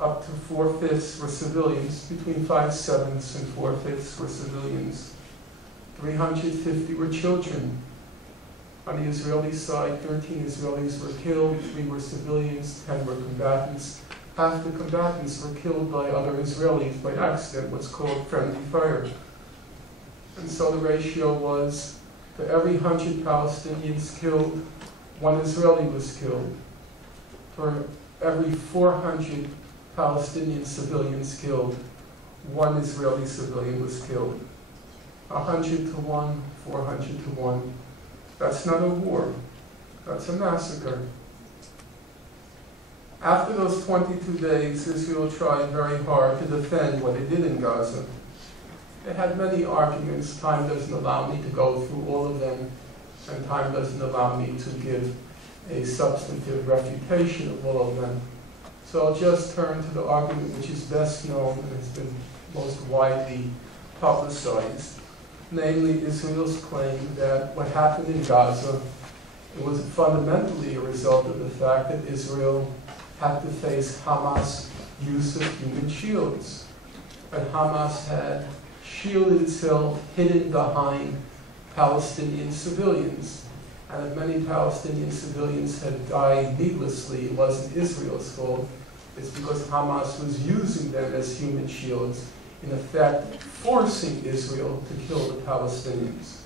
up to 4/5 were civilians, between 5/7 and 4/5 were civilians. 350 were children. On the Israeli side, 13 Israelis were killed, 3 were civilians, 10 were combatants. Half the combatants were killed by other Israelis by accident, what's called friendly fire. And so the ratio was, for every 100 Palestinians killed, 1 Israeli was killed. For every 400 Palestinian civilians killed, 1 Israeli civilian was killed. 100 to 1, 400 to 1. That's not a war. That's a massacre. After those 22 days, Israel tried very hard to defend what it did in Gaza. It had many arguments. Time doesn't allow me to go through all of them, and time doesn't allow me to give a substantive refutation of all of them. So I'll just turn to the argument which is best known and has been most widely publicized, namely Israel's claim that what happened in Gaza, it was fundamentally a result of the fact that Israel had to face Hamas' use of human shields. That Hamas had shielded itself, hidden behind Palestinian civilians. And that many Palestinian civilians had died needlessly. It wasn't Israel's fault. It's because Hamas was using them as human shields, in effect forcing Israel to kill the Palestinians.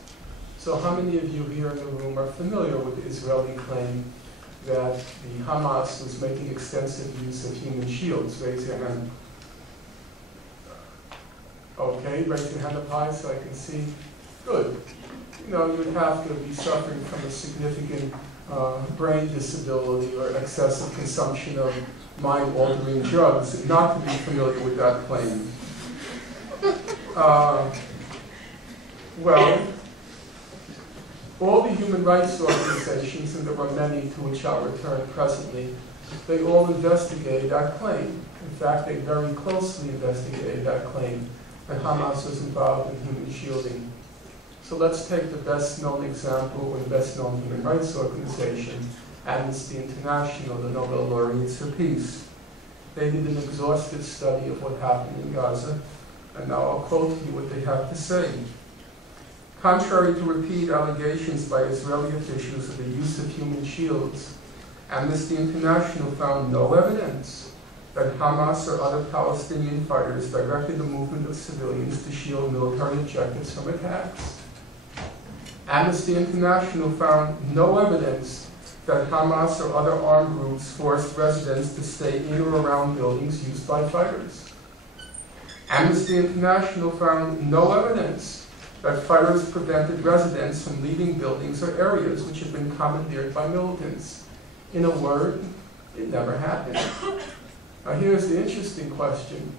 So how many of you here in the room are familiar with the Israeli claim that the Hamas was making extensive use of human shields? Raise your hand. Okay, raise your hand up high so I can see. Good. You know, you'd have to be suffering from a significant brain disability or excessive consumption of mind-altering drugs not to be familiar with that claim. Well, all the human rights organizations, and there were many to which I'll return presently, they all investigated that claim. In fact, they very closely investigated that claim that Hamas was involved in human shielding. So let's take the best-known example, or the best-known human rights organization, Amnesty International, the Nobel laureates for peace. They did an exhaustive study of what happened in Gaza, and now I'll quote you what they have to say. Contrary to repeated allegations by Israeli officials of the use of human shields, Amnesty International found no evidence that Hamas or other Palestinian fighters directed the movement of civilians to shield military objectives from attacks. Amnesty International found no evidence that Hamas or other armed groups forced residents to stay in or around buildings used by fighters. Amnesty International found no evidence that fighters prevented residents from leaving buildings or areas which had been commandeered by militants. In a word, it never happened. Now here's the interesting question.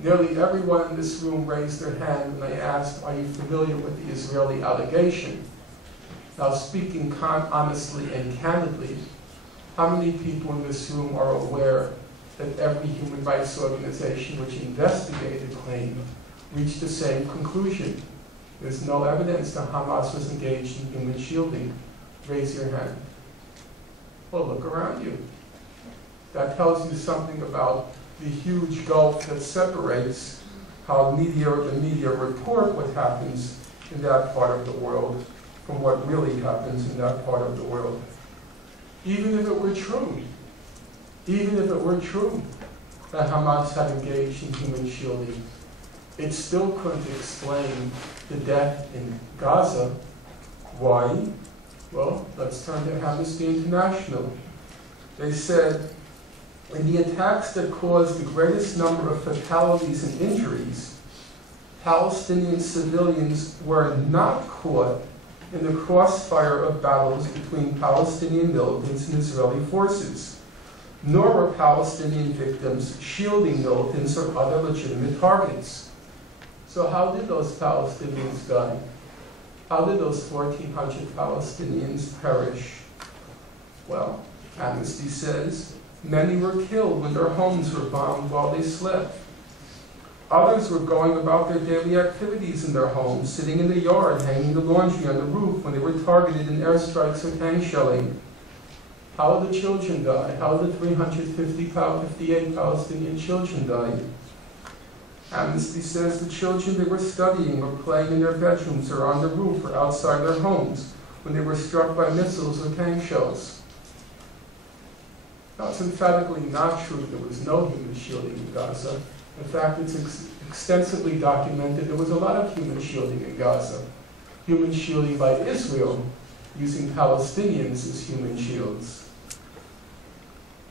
Nearly everyone in this room raised their hand when I asked, are you familiar with the Israeli allegation? Now speaking honestly and candidly, how many people in this room are aware that every human rights organization which investigated the claim reached the same conclusion? There's no evidence that Hamas was engaged in human shielding. Raise your hand. Well, look around you. That tells you something about the huge gulf that separates how the media report what happens in that part of the world from what really happens in that part of the world. Even if it were true that Hamas had engaged in human shielding, it still couldn't explain the death in Gaza. Why? Well, let's turn to Amnesty International. They said, in the attacks that caused the greatest number of fatalities and injuries, Palestinian civilians were not caught in the crossfire of battles between Palestinian militants and Israeli forces, nor were Palestinian victims shielding militants or other legitimate targets. So how did those Palestinians die? How did those 1,400 Palestinians perish? Well, Amnesty says, many were killed when their homes were bombed while they slept. Others were going about their daily activities in their homes, sitting in the yard, hanging the laundry on the roof when they were targeted in airstrikes or tank shelling. How did the children die? How did 358 Palestinian children die? Amnesty says the children they were studying or playing in their bedrooms or on the roof or outside their homes when they were struck by missiles or tank shells. Now, it's emphatically not true that there was no human shielding in Gaza. In fact, it's extensively documented there was a lot of human shielding in Gaza. Human shielding by Israel, using Palestinians as human shields.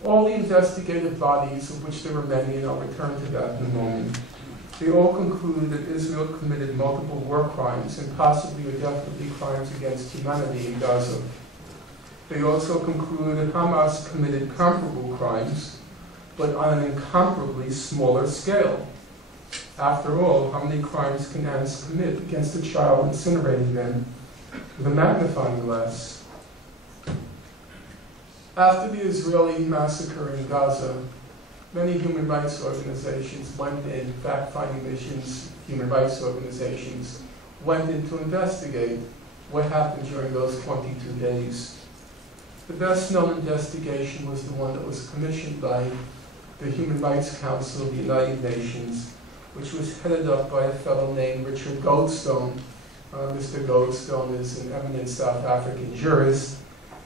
All the investigative bodies, of which there were many, and I'll return to that in a moment, they all concluded that Israel committed multiple war crimes and possibly or definitely crimes against humanity in Gaza. They also concluded that Hamas committed comparable crimes, but on an incomparably smaller scale. After all, how many crimes can ants commit against a child incinerating them with a magnifying glass? After the Israeli massacre in Gaza, many human rights organizations went in, fact-finding missions, human rights organizations, went in to investigate what happened during those 22 days. The best-known investigation was the one that was commissioned by the Human Rights Council of the United Nations, which was headed up by a fellow named Richard Goldstone. Mr. Goldstone is an eminent South African jurist,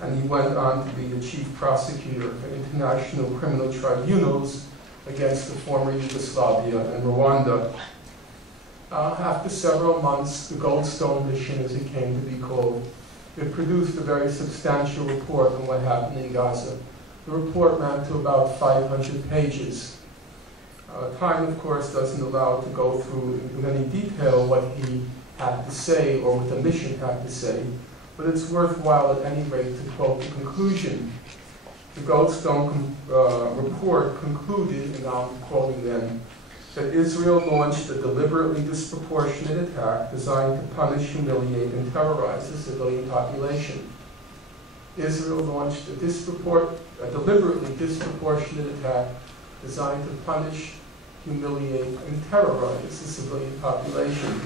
and he went on to be the chief prosecutor for international criminal tribunals against the former Yugoslavia and Rwanda. After several months, the Goldstone mission, as it came to be called, it produced a very substantial report on what happened in Gaza. The report ran to about 500 pages. Time, of course, doesn't allow to go through in any detail what he had to say or what the mission had to say, but it's worthwhile at any rate to quote the conclusion. The Goldstone report concluded, and I'm quoting them, that Israel launched a deliberately disproportionate attack designed to punish, humiliate, and terrorize the civilian population. Israel launched a deliberately disproportionate attack designed to punish, humiliate, and terrorize the civilian population.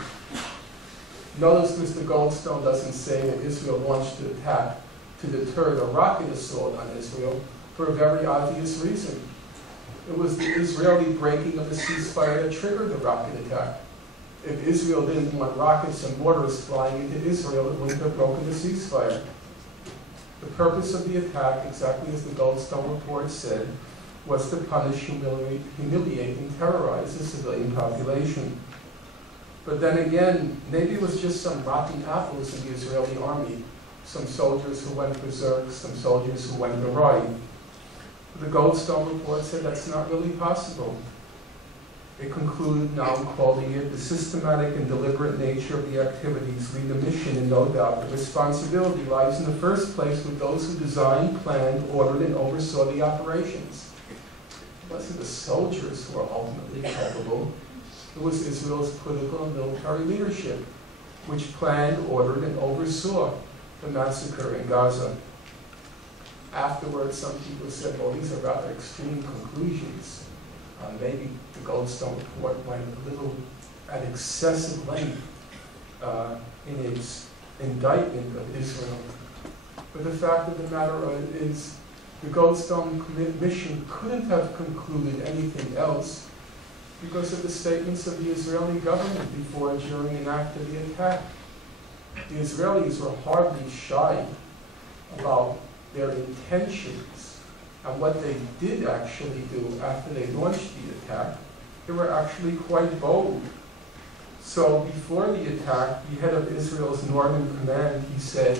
Notice Mr. Goldstone doesn't say that Israel launched the attack to deter the rocket assault on Israel for a very obvious reason. It was the Israeli breaking of the ceasefire that triggered the rocket attack. If Israel didn't want rockets and mortars flying into Israel, it wouldn't have broken the ceasefire. The purpose of the attack, exactly as the Goldstone report said, was to punish, humiliate, and terrorize the civilian population. But then again, maybe it was just some rotten apples in the Israeli army, some soldiers who went berserk, some soldiers who went awry. The Goldstone report said that's not really possible. It concluded, now I'm quoting it, the systematic and deliberate nature of the activities lead the mission, and no doubt the responsibility lies in the first place with those who designed, planned, ordered, and oversaw the operations. It wasn't the soldiers who were ultimately culpable. It was Israel's political and military leadership, which planned, ordered, and oversaw the massacre in Gaza. Afterwards, some people said, well, these are rather extreme conclusions. Maybe the Goldstone report went a little at excessive length in its indictment of Israel. But the fact of the matter is, the Goldstone mission couldn't have concluded anything else because of the statements of the Israeli government before, during, and after the attack. The Israelis were hardly shy about their intentions and what they did actually do after they launched the attack. They were actually quite bold. So before the attack, the head of Israel's northern command, he said,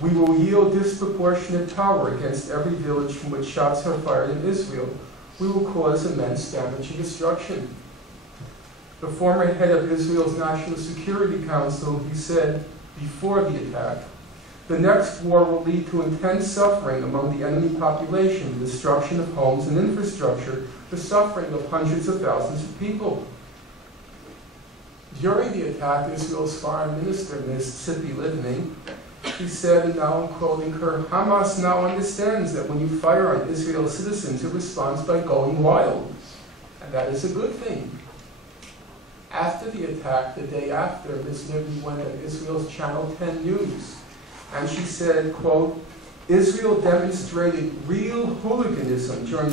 "We will yield disproportionate power against every village from which shots are fired in Israel. We will cause immense damage and destruction." The former head of Israel's National Security Council, he said before the attack, "The next war will lead to intense suffering among the enemy population, the destruction of homes and infrastructure, the suffering of hundreds of thousands of people." During the attack, Israel's foreign minister, Mississippi Livni, he said, and now I'm quoting her, "Hamas now understands that when you fire on Israel's citizens, it responds by going wild. And that is a good thing." After the attack, the day after, Ms. Livni went on Israel's Channel 10 News, and she said, quote, Israel demonstrated real hooliganism during